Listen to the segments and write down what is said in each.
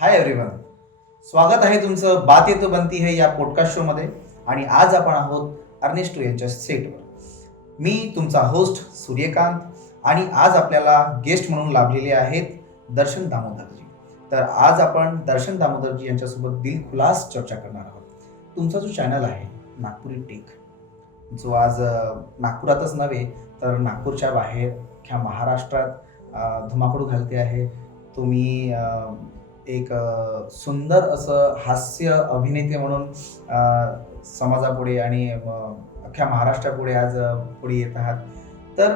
Hi everyone, स्वागत आहे तुमचं बात येतो बनती है या पॉडकास्ट शो मध्ये. आणि आज आपण आहोत अर्नेस्टो यांच्या सेटवर. मी तुमचा होस्ट सूर्यकांत आणि आज आपल्याला गेस्ट म्हणून लाभलेले आहेत दर्शन दामोदरजी. तर आज आपण दर्शन दामोदरजी यांच्यासोबत दिलखुलास चर्चा करणार आहोत. तुमचा जो चॅनल आहे नागपुरी टेक, जो आज नागपुरातच नव्हे तर नागपूरच्या बाहेर ख्या महाराष्ट्रात धुमाकूळ घालते आहे. तुम्ही एक सुंदर असं हास्य अभिनेते म्हणून समाजापुढे आणि अख्ख्या महाराष्ट्रापुढे आज पुढे येत आहात. तर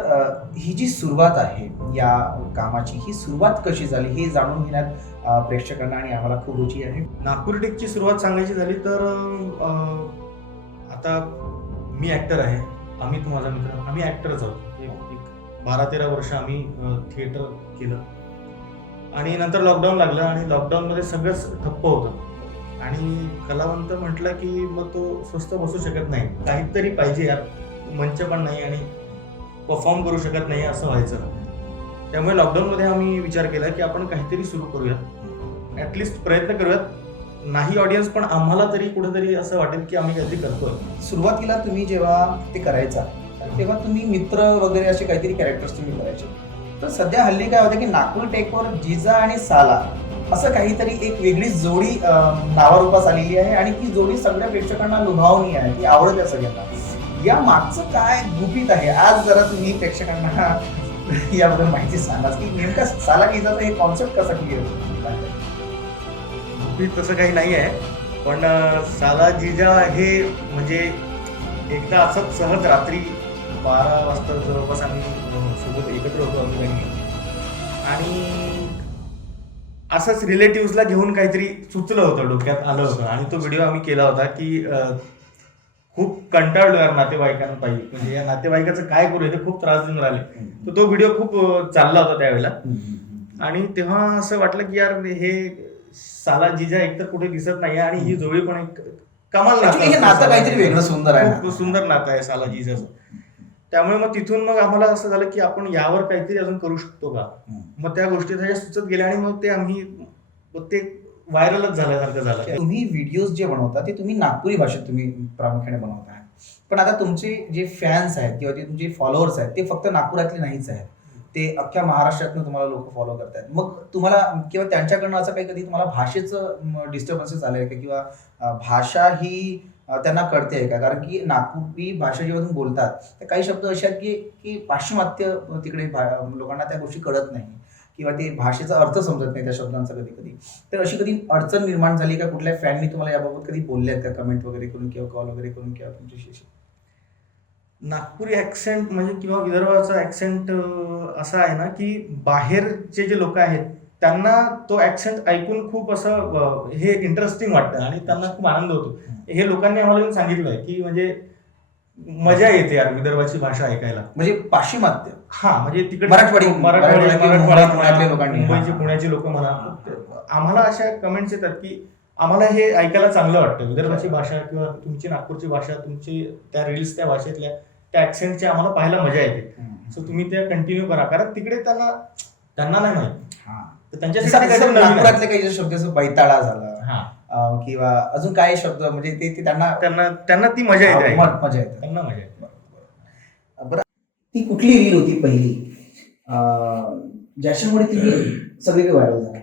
ही जी सुरुवात आहे या कामाची, ही सुरुवात कशी झाली हे जाणून घेण्यात प्रेक्षकांना आणि आम्हाला खूप रुची आहे. नागपूर टेकची सुरुवात सांगायची झाली तर आता मी ॲक्टर आहे, अमित माझा मित्र, आम्ही ॲक्टरच आहोत. एक 12-13 वर्ष आम्ही थिएटर केलं आणि नंतर लॉकडाऊन लागलं आणि लॉकडाऊनमध्ये सगळंच ठप्प होतं आणि कलावंत म्हटलं की मग तो स्वस्त बसू शकत नाही, काहीतरी पाहिजे यार, मंच पण नाही आणि परफॉर्म करू शकत नाही असं व्हायचं. त्यामुळे लॉकडाऊनमध्ये आम्ही विचार केला की आपण काहीतरी सुरू करूयात, ॲटलिस्ट प्रयत्न करूयात. नाही ऑडियन्स पण आम्हाला तरी कुठेतरी असं वाटेल की आम्ही काहीतरी करतोय. सुरुवातीला तुम्ही जेव्हा ते करायचा तेव्हा तुम्ही मित्र वगैरे असे काहीतरी कॅरेक्टर्स तुम्ही करायचे. तर सध्या हल्ली काय होतं की नागपूर टेकवर जिजा आणि साला असं काहीतरी एक वेगळी जोडी नावारूपास आलेली आहे आणि ती जोडी सगळ्या प्रेक्षकांना लुभावणी आहे, ती आवडत आहे सगळ्यांना. या मागचं काय गुपित आहे, आज जरा तुम्ही प्रेक्षकांना याबद्दल माहिती सांगा की नेमका साला जिजाचा हे कॉन्सेप्ट कसा क्लिअर गुपित तसं काही नाही आहे, पण साला जिजा हे म्हणजे एकदा असंच सहज रात्री 12 वाजता जवळपास आम्ही सोबत एकत्र होतो आम्ही आणि असंच रिलेटिव्हजला घेऊन काहीतरी सुचलं होतं, डोक्यात आलं होतं आणि तो व्हिडिओ आम्ही केला होता की खूप कंटाळलो यार नातेवाईकांपायी, म्हणजे या नातेवाईकाचं काय करू, ते खूप त्रास देऊन राहिले. तर तो व्हिडिओ खूप चालला होता त्यावेळेला आणि तेव्हा असं वाटलं की यार हे साला जिजा एकतर कुठे दिसत नाही आणि ही जोडी पण एक कमाल नातं काहीतरी वेगळं सुंदर आहे, खूप सुंदर नातं आहे साला जिजाचं. त्यामुळे मग तिथून मग आम्हाला असं झालं की आपण यावर काहीतरी अजून करू शकतो का. मग त्या गोष्टी त्याच्या सुचत गेल्या आणि मग ते आम्ही ते व्हायरलच झाल्यासारखं झालं. तुम्ही व्हिडिओज जे बनवता ते तुम्ही नागपुरी भाषेत तुम्ही प्रामुख्याने बनवता, पण आता तुमचे जे फॅन्स आहेत किंवा जे तुमचे फॉलोअर्स आहेत ते फक्त नागपुरातले नाहीच आहेत, ते अख्ख्या महाराष्ट्रातनं तुम्हाला लोक फॉलो करतात. मग तुम्हाला किंवा त्यांच्याकडनं असं काही कधी तुम्हाला भाषेचं डिस्टर्बन्सेस आले का, किंवा भाषा ही त्यांना कळते आहे का? कारण की नागपुरी भाषा जेव्हा तुम्ही बोलतात तर काही शब्द असे आहेत की पाश्चिमात्य तिकडे लोकांना त्या गोष्टी कळत नाही किंवा ते भाषेचा अर्थ समजत नाही त्या शब्दांचा कधी कधी. तर अशी कधी अडचण निर्माण झाली का? कुठल्या फॅननी तुम्हाला याबाबत कधी बोलले आहेत का, कमेंट वगैरे करून किंवा कॉल वगैरे करून किंवा तुमच्याशी? नागपुरी ॲक्सेंट म्हणजे किंवा विदर्भाचा ॲक्सेंट असा आहे ना की बाहेरचे जे लोक आहेत त्यांना तो ॲक्सेंट ऐकून खूप असं हे इंटरेस्टिंग वाटतं आणि त्यांना खूप आनंद होतो. हे लोकांनी आम्हाला येऊन सांगितलं आहे की म्हणजे मजा येते यार विदर्भाची भाषा ऐकायला. म्हणजे पाश्चिमात्य, हा म्हणजे तिकडे मराठवाडी मराठवाड्यातले लोकांनी, मुंबईचे पुण्याचे लोक म्हणा, आम्हाला अशा कमेंट्स येतात की आम्हाला हे ऐकायला चांगलं वाटतं. विदर्भाची भाषा किंवा तुमची नागपूरची भाषा, तुमची त्या रील्स त्या भाषेतल्या त्या ॲक्सेंटची आम्हाला पाहायला मजा येते. सो तुम्ही त्या कंटिन्यू करा, कारण तिकडे त्यांना नाही माहिती. तर त्यांच्यासाठी नागपुरातले काही शब्द बैताळा झाला किंवा अजून काही शब्द म्हणजे ते त्यांना ती मजा येते, मजा येते, त्यांना मजा येते. बरं, ती कुठली रील होती पहिली ज्याच्यामुळे तुम्ही सगळीकडे व्हायरल झाला?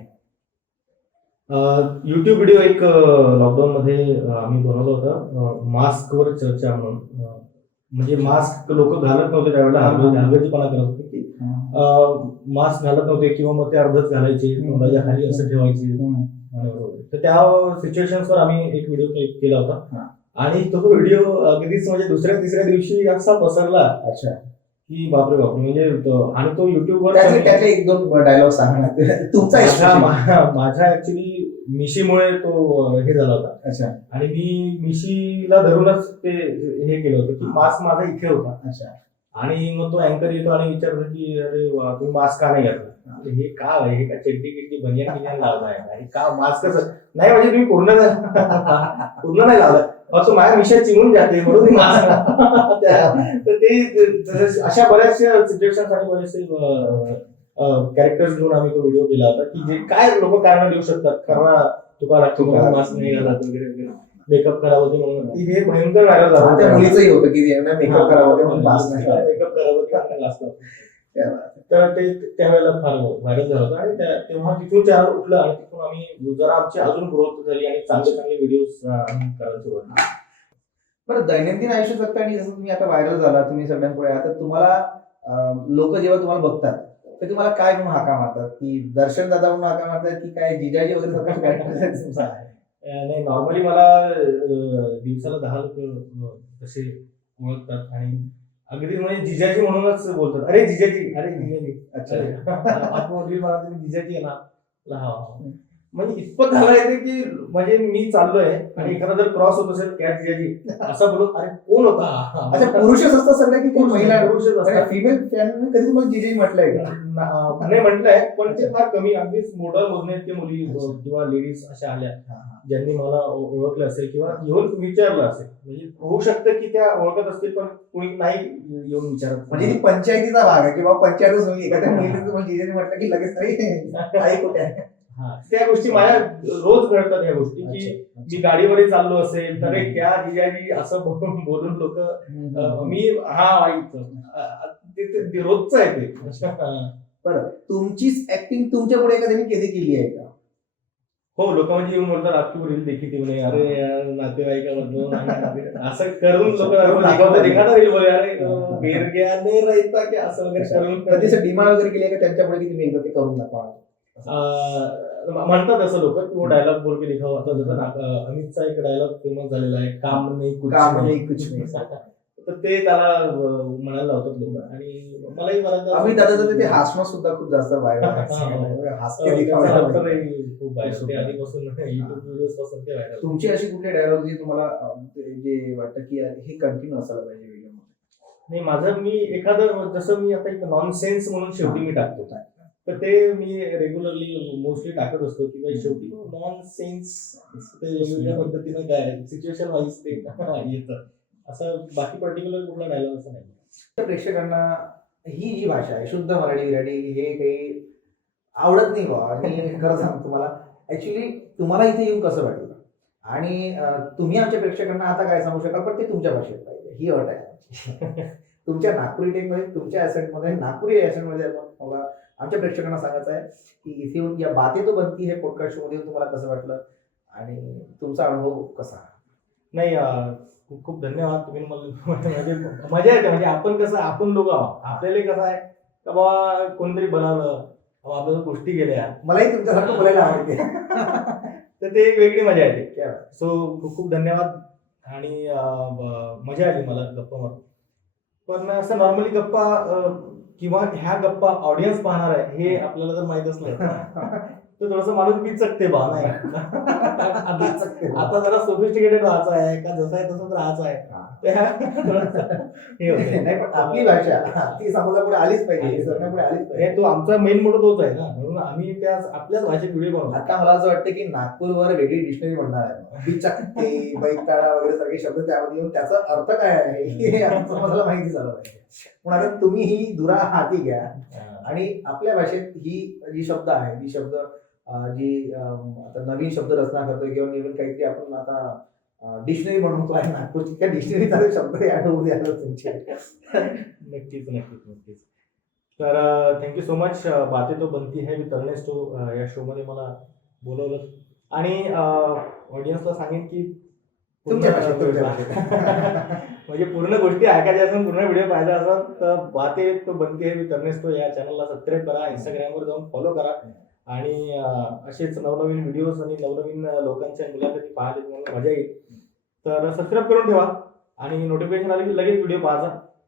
युट्यूब व्हिडिओ एक लॉकडाऊन मध्ये आम्ही बनवलं होतं, मास्कवर चर्चा म्हणून. म्हणजे मास्क लोक घालत नव्हते त्यावेळेला, हलगर्जीपणा करत होते की मास्क घालत नव्हते किंवा मग ते अर्धच घालायचे, तोंडाच्या खाली असं ठेवायचे. तर त्या सिच्युएशन्सवर आम्ही एक व्हिडिओ केला होता आणि तो व्हिडिओ अगदीच म्हणजे दुसऱ्या-तिसऱ्या दिवशी असा पसरला की बापरे बापरे. म्हणजे आणि तो युट्यूबवर एक दोन डायलॉग सांगा तुमचा. माझ्या ऍक्च्युली मिशीमुळे तो हे झाला होता आणि मी मिशीला धरूनच ते हे केलं होतं की मास्क माझा इथे होता. आणि मग तो अँकर येतो आणि विचारतो की अरे तुम्ही मास्क का नाही घातला, हे का हे का चड्डी किड्डी बनियान लावलाय, हे का मास्क नाही, म्हणजे तुम्ही पूर्ण नाही लावलाय, असं माझ्या मिशा चिमून जाते म्हणून मास्क. तर ते अशा बऱ्याचशा सिच्युएशन आणि बरेचसे कॅरेक्टर्स घेऊन आम्ही तो व्हिडिओ केला होता की जे काय लोक कारण देऊ शकतात खरा तुका लागतो म्हणून मास्क नाही घालत वगैरे वगैरे मेकअप करावं म्हणून की हे भयंकर व्हायरल त्या झालं मुलीचंही होतं की मेकअप करावं म्हणून मास्क नाही घालायचं. मेकअप करावं लागतं तर ते त्यावेळेला फार व्हायरल झालं होतं आणि तेव्हा तिथून चॅनल उठलं आणि तिथून आम्ही जरा आमची अजून ग्रोथ झाली आणि चांगले चांगले व्हिडिओज आम्ही करायला सुरुवात केली. बरं, दैनंदिन आयुष्य जगता आणि जसं तुम्ही आता व्हायरल झाला तुम्ही सगळ्यांपुढे आता तुम्हाला लोक जेव्हा तुम्हाला बघतात तर तुम्हाला काय म्हणून हाका मारतात की दर्शन दादा म्हणून हाका मारतात की काय जिजाजी वगैरे सारखं कॅरेक्टर आहे? नाही नॉर्मली मला दिवसाला 10 लोक तसे ओळखतात आणि अगदी म्हणजे जिजाजी म्हणूनच बोलतात, अरे जिजाजी, अरे जिजाजी. अच्छा. आतमधील मला तुम्ही जिजाजी आहे ना, हा म्हणजे इतपत झालं येते की म्हणजे मी चाललोय आणि एखादा जर क्रॉस होत असेल क्या जिजाजी असं बोलू, अरे कोण होता? अच्छा, पुरुषच असतात सगळे की कोण महिला? पुरुषच असतात. फिमेल फॅन कधी तुम्हाला जिजाजी म्हटलंय का? नाही म्हटलंय पण ते फार कमी, अगदीच मोठ्या मोजणे इतके मुली किंवा लेडीज अशा आल्या ज्यांनी मला ओळखलं असेल किंवा येऊन विचारलं असेल. म्हणजे होऊ शकतं की त्या ओळखत असतील पण कुणी नाही येऊन विचारत. म्हणजे ही पंचायतीचा भाग आहे की बाबा पंचायतच होईल एखाद्या महिलेचं तुम्हाला जिजाजी म्हटलं की लगेच तरी आई कुठे आहे? त्या गोष्टी माझ्या रोज घडतात ह्या गोष्टी की मी गाडीवर चाललो असेल तर क्या जिजाजी असं बोलून लोक मी हा रोजच आहे ते. बरं, तुमचीच ऍक्टिंग तुमच्या पुढे एखाद्याने कधी केली आहे का? हो, लोक म्हणजे येऊन बोलतात आपकी रील देखी थी म्हणे, अरे यार नातेवाईकामधून असं करून लोक दिखाता रील बोले अरे बेर गया नाही राहता की असं वगैरे करून कधी असं डिमांड वगैरे केली आहे का त्यांच्या पुढे की तुम्ही एकदा ते करून दाखवा? म्हणतात असं लोक की वो डायलॉग बोल के दिखाओ. आता जसं अमितचा एक डायलॉग फेमस झालेला आहे, काम नाही कुछ काम नाही. नाही कुछ नाही. तर ते त्याला म्हणायला लावतात लोक आणि मलाही म्हणायचं आम्ही दादाचं ते हसणं सुद्धा खूप जास्त व्हायरल आहे. हास्य दिखावा. खूप व्हायरल ते आधीपासून युट्यूब व्हिडिओज पासून ते व्हायरल. तुमची अशी कुठली डायलॉग जी तुम्हाला जे वाटतं की हे कंटिन्यू असायला पाहिजे व्हिडिओ मध्ये? नाही, माझं मी एखादं जसं मी आता एक नॉनसेन्स म्हणून शेवटी मी टाकतो तर ते मी रेग्युलरली मोस्टली टाकत असतो की बाई शेवटी नॉनसेन्स ते वेगवेगळ्या पद्धतीनं काय सिच्युएशन वाईज ते येतं. असं बाकी पर्टिक्युलर कुठला डायलॉग असं नाही. तर प्रेक्षकांना ही जी भाषा आहे शुद्ध मराठी विराठी हे काही आवडत नाही बाबा. मी खरं सांगतो तुम्हाला ऍक्च्युली तुम्हाला इथे येऊन कसं वाटलं आणि तुम्ही आमच्या प्रेक्षकांना आता काय सांगू शकाल पण ते तुमच्या भाषेत पाहिजे ही अट आहे. तुमच्या नागपुरी टेकमध्ये तुमच्या ऍसेंटमध्ये नागपुरी ऍसेंटमध्ये मला आमच्या प्रेक्षकांना सांगायचं आहे की इथे येऊन या बातें तो बनती हे पॉडकास्ट शो मध्ये तुम्हाला कसं वाटलं आणि तुमचा अनुभव कसा? नाही, खूप खूप धन्यवाद. तुम्ही मला म्हणजे मजा येते. म्हणजे आपण कसं आपण लोक आपल्याला कसं आहे का बाबा कोणतरी बनवलं आपल्याला गोष्टी गेल्या, मलाही तुमच्यासारखं बोलायला आवडते. तर ते एक वेगळी मजा येते. सो खूप खूप धन्यवाद आणि मजा आली मला गप्पा मारून. पण असं नॉर्मली गप्पा किंवा ह्या गप्पा ऑडियन्स पाहणार आहे हे आपल्याला जर माहित असलं तर थोडंसं माणूस बिचकते बा नाही. आता जरा सोफिस्टिकेटेड राहायचं आहे का जसं आहे तसंच राहायचं आहे. नाही पण आपली भाषा ती समाजापुढे आलीच पाहिजे, सरकारपुढे आलीच पाहिजे. तो आमचा मेन मोठो तोच आहे ना, म्हणून आम्ही त्या आपल्याच भाषेत व्हिडिओ बनवतो. आता मला असं वाटतं की नागपूरवर वेगळी डिक्शनरी बनणार आहे. बिचकते बैताडा वगैरे सगळे शब्द त्यामध्ये येऊन त्याचा अर्थ काय आहे हे समाजाला माहिती झालं पाहिजे. पण आता तुम्ही ही दुरा हाती घ्या आणि आपल्या भाषेत ही जी शब्द आहे जी शब्द जी आता नवीन शब्द रचना करतोय किंवा नवीन काहीतरी आपण आता डिक्शनरी बनवतो आहे नागपूरची त्या डिक्शनरीचा शब्द ऍड होऊ द्यायला तुमचे. नक्कीच नक्कीच नक्कीच. तर थँक्यू सो मच. बातें तो बनती है विथ अरनेस्ट टू या शो मध्ये मला बोलवलं आणि ऑडियन्सला सांगेन की तुमच्या भाषेत म्हणजे पूर्ण गोष्टी ऐकायच्या असेल पूर्ण व्हिडिओ पाहायचा असेल तर बातें तो बनती है विथ अरनेस्ट टू या चॅनलला सबस्क्राईब करा, इंस्टाग्रामवर जाऊन फॉलो करा आणि असेच नवनवीन व्हिडिओज आणि नवनवीन लोकांच्या मुलाखती पाहायला तुम्हाला मजा येईल. तर सबस्क्राईब करून ठेवा आणि नोटिफिकेशन आले की लगेच व्हिडिओ पाहायचा.